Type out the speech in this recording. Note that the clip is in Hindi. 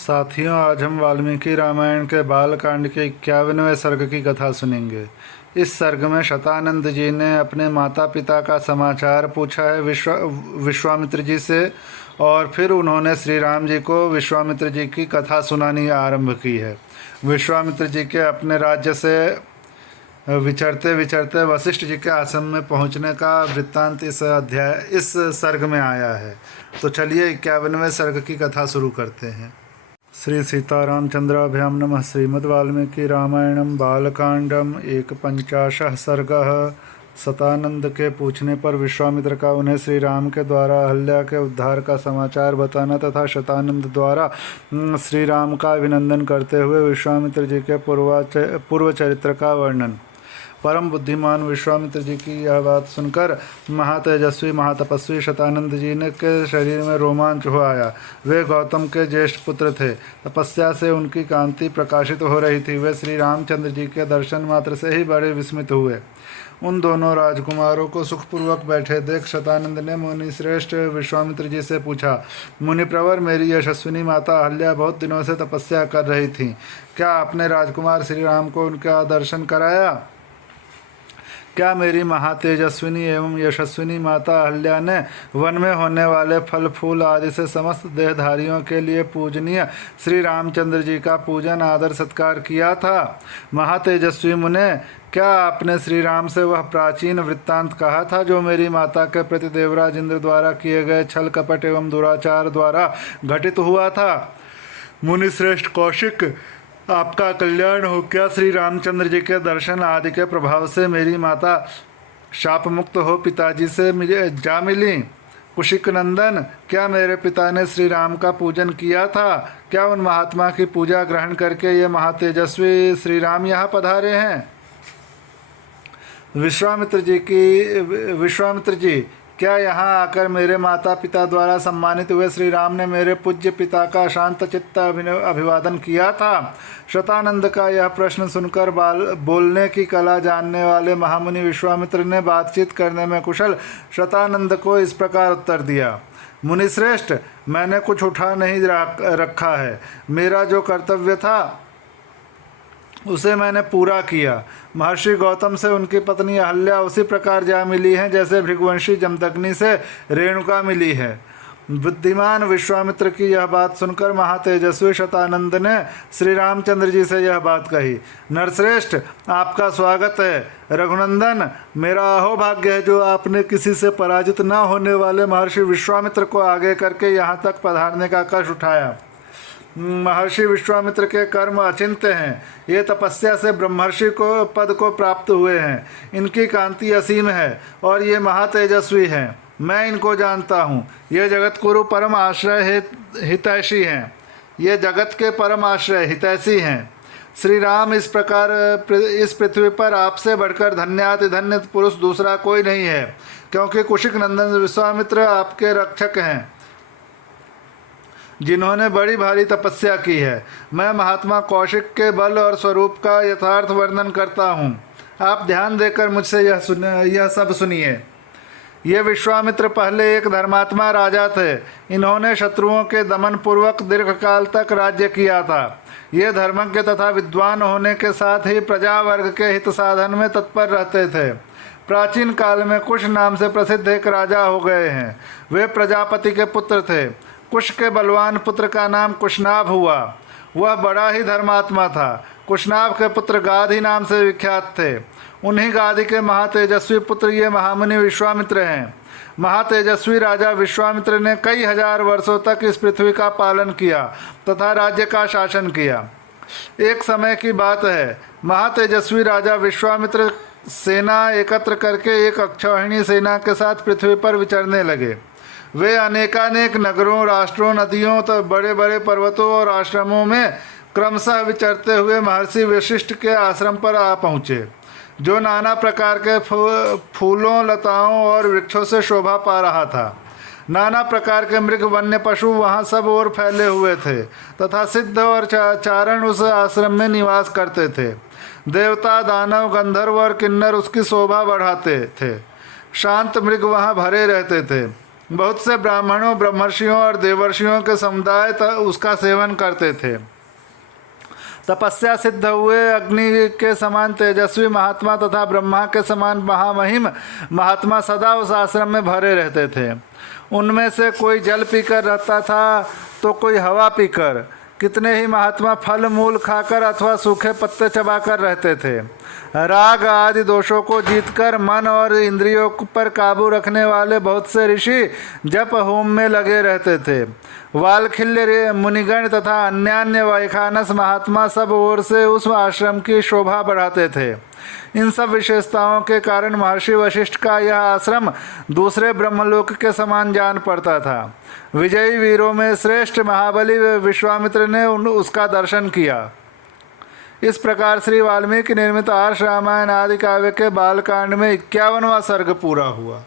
साथियों, आज हम वाल्मीकि रामायण के बालकांड के 51वें सर्ग की कथा सुनेंगे। इस सर्ग में शतानंद जी ने अपने माता पिता का समाचार पूछा है विश्वामित्र जी से, और फिर उन्होंने श्री राम जी को विश्वामित्र जी की कथा सुनानी आरंभ की है। विश्वामित्र जी के अपने राज्य से विचरते विचरते वशिष्ठ जी के आश्रम में पहुंचने का वृत्तांत इस सर्ग में आया है। तो चलिए 51वें सर्ग की कथा शुरू करते हैं। श्री सीतारामचंद्राभ्यां नमः। श्रीमद् वाल्मीकि रामायणं बालकांडम 51 सर्गः। सतानंद के पूछने पर विश्वामित्र का उन्हें श्री राम के द्वारा अहल्या के उद्धार का समाचार बताना तथा शतानंद द्वारा श्री राम का अभिनंदन करते हुए विश्वामित्र जी के पूर्व चरित्र का वर्णन। परम बुद्धिमान विश्वामित्र जी की यह बात सुनकर महातेजस्वी महातपस्वी शतानंद जी ने के शरीर में रोमांच हो आया। वे गौतम के ज्येष्ठ पुत्र थे। तपस्या से उनकी कांति प्रकाशित हो रही थी। वे श्री रामचंद्र जी के दर्शन मात्र से ही बड़े विस्मित हुए। उन दोनों राजकुमारों को सुखपूर्वक बैठे देख शतानंद ने मुनिश्रेष्ठ विश्वामित्र जी से पूछा, मुनिप्रवर, मेरी यशस्विनी माता अहल्या बहुत दिनों से तपस्या कर रही थी। क्या आपने राजकुमार श्री राम को उनका दर्शन कराया? क्या मेरी महातेजस्विनी एवं यशस्विनी माता अहल्या ने वन में होने वाले फल फूल आदि से समस्त देहधारियों के लिए पूजनीय श्री रामचंद्र जी का पूजन आदर सत्कार किया था? महातेजस्वी मुने, क्या आपने श्री राम से वह प्राचीन वृत्तांत कहा था जो मेरी माता के प्रति देवराज इंद्र द्वारा किए गए छल कपट एवं दुराचार द्वारा घटित हुआ था? मुनिश्रेष्ठ कौशिक, आपका कल्याण हो। क्या श्री रामचंद्र जी के दर्शन आदि के प्रभाव से मेरी माता शाप मुक्त हो पिताजी से जा मिली? कुशिक नंदन, क्या मेरे पिता ने श्री राम का पूजन किया था? क्या उन महात्मा की पूजा ग्रहण करके ये महातेजस्वी श्री राम यहाँ पधारे हैं? विश्वामित्र जी, क्या यहाँ आकर मेरे माता पिता द्वारा सम्मानित हुए श्री राम ने मेरे पूज्य पिता का शांत चित्त अभिवादन किया था? शतानंद का यह प्रश्न सुनकर बोलने की कला जानने वाले महामुनि विश्वामित्र ने बातचीत करने में कुशल शतानंद को इस प्रकार उत्तर दिया। मुनिश्रेष्ठ, मैंने कुछ उठा नहीं रखा है। मेरा जो कर्तव्य था उसे मैंने पूरा किया। महर्षि गौतम से उनकी पत्नी अहल्या उसी प्रकार जा मिली हैं जैसे भृगुवंशी जमदग्नि से रेणुका मिली है। बुद्धिमान विश्वामित्र की यह बात सुनकर महातेजस्वी शतानंद ने श्री रामचंद्र जी से यह बात कही। नरश्रेष्ठ, आपका स्वागत है। रघुनंदन, मेरा अहोभाग्य है जो आपने किसी से पराजित न होने वाले महर्षि विश्वामित्र को आगे करके यहाँ तक पधारने का कष्ट उठाया। महर्षि विश्वामित्र के कर्म अचिंत्य हैं। ये तपस्या से ब्रह्मर्षि को पद को प्राप्त हुए हैं। इनकी कांति असीम है और ये महातेजस्वी हैं। मैं इनको जानता हूँ। ये जगतगुरु परम आश्रय हितैषी हैं। ये जगत के परम आश्रय हितैषी हैं। श्री राम इस प्रकार इस पृथ्वी पर आपसे बढ़कर धन्याति धन्य पुरुष दूसरा कोई नहीं है, क्योंकि कुशिक नंदन विश्वामित्र आपके रक्षक हैं जिन्होंने बड़ी भारी तपस्या की है। मैं महात्मा कौशिक के बल और स्वरूप का यथार्थ वर्णन करता हूँ। आप ध्यान देकर मुझसे यह सब सुनिए। ये विश्वामित्र पहले एक धर्मात्मा राजा थे। इन्होंने शत्रुओं के दमन पूर्वक दीर्घकाल तक राज्य किया था। ये धर्मज्ञ तथा विद्वान होने के साथ ही प्रजा वर्ग के हित साधन में तत्पर रहते थे। प्राचीन काल में कुश नाम से प्रसिद्ध एक राजा हो गए हैं। वे प्रजापति के पुत्र थे। कुश के बलवान पुत्र का नाम कुशनाभ हुआ। वह बड़ा ही धर्मात्मा था। कुशनाभ के पुत्र गाधी नाम से विख्यात थे। उन्हीं गाधी के महातेजस्वी पुत्र ये महामुनि विश्वामित्र हैं। महातेजस्वी राजा विश्वामित्र ने कई हजार वर्षों तक इस पृथ्वी का पालन किया तथा राज्य का शासन किया। एक समय की बात है, महातेजस्वी राजा विश्वामित्र सेना एकत्र करके एक अक्षौहिणी सेना के साथ पृथ्वी पर विचरने लगे। वे अनेकानेक नगरों, राष्ट्रों, नदियों तो बड़े बड़े पर्वतों और आश्रमों में क्रमशः विचरते हुए महर्षि वशिष्ठ के आश्रम पर आ पहुँचे, जो नाना प्रकार के फूलों, लताओं और वृक्षों से शोभा पा रहा था। नाना प्रकार के मृग, वन्य पशु वहाँ सब ओर फैले हुए थे तथा सिद्ध और चारण उस आश्रम में निवास करते थे। देवता, दानव, गंधर्व और किन्नर उसकी शोभा बढ़ाते थे। शांत मृग वहाँ भरे रहते थे। बहुत से ब्राह्मणों, ब्रह्मर्षियों और देवर्षियों के समुदाय उसका सेवन करते थे। तपस्या सिद्ध हुए अग्नि के समान तेजस्वी महात्मा तथा ब्रह्मा के समान महामहिम महात्मा सदा उस आश्रम में भरे रहते थे। उनमें से कोई जल पीकर रहता था तो कोई हवा पीकर। कितने ही महात्मा फल मूल खाकर अथवा सूखे पत्ते चबाकर रहते थे। राग आदि दोषों को जीतकर मन और इंद्रियों पर काबू रखने वाले बहुत से ऋषि जप होम में लगे रहते थे। वालखिल्य मुनिगण तथा अन्यान्य वैखानस महात्मा सब ओर से उस आश्रम की शोभा बढ़ाते थे। इन सब विशेषताओं के कारण महर्षि वशिष्ठ का यह आश्रम दूसरे ब्रह्मलोक के समान जान पड़ता था। विजयी वीरों में श्रेष्ठ महाबली विश्वामित्र ने उसका दर्शन किया। इस प्रकार श्री वाल्मीकि निर्मित आर्ष रामायण आदि काव्य के बालकांड में 51वां सर्ग पूरा हुआ।